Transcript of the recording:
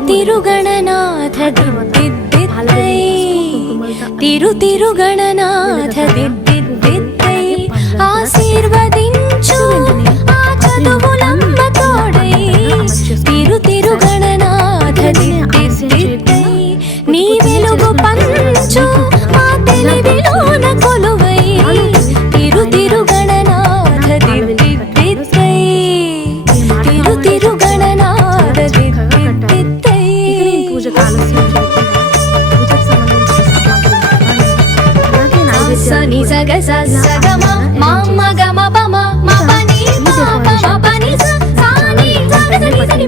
తిరుగణనాథ దిద్దిద్దై తిరుగణనాథ దిద్దిద్దై ఆశీర్వదించు ఆ చదువులమ్మ తోడై తిరుగణనాథ దిద్దిద్దై నీ వెలుగు పంచు మా తెలివిలోన కొలువై తిరుగణనాథ దిద్దిద్దై తిరుగణనాథ దిద్దిద్దై సని సగ సగమ మమ గమ పమ మ పని మ పమ పని స సాని సగ సని సని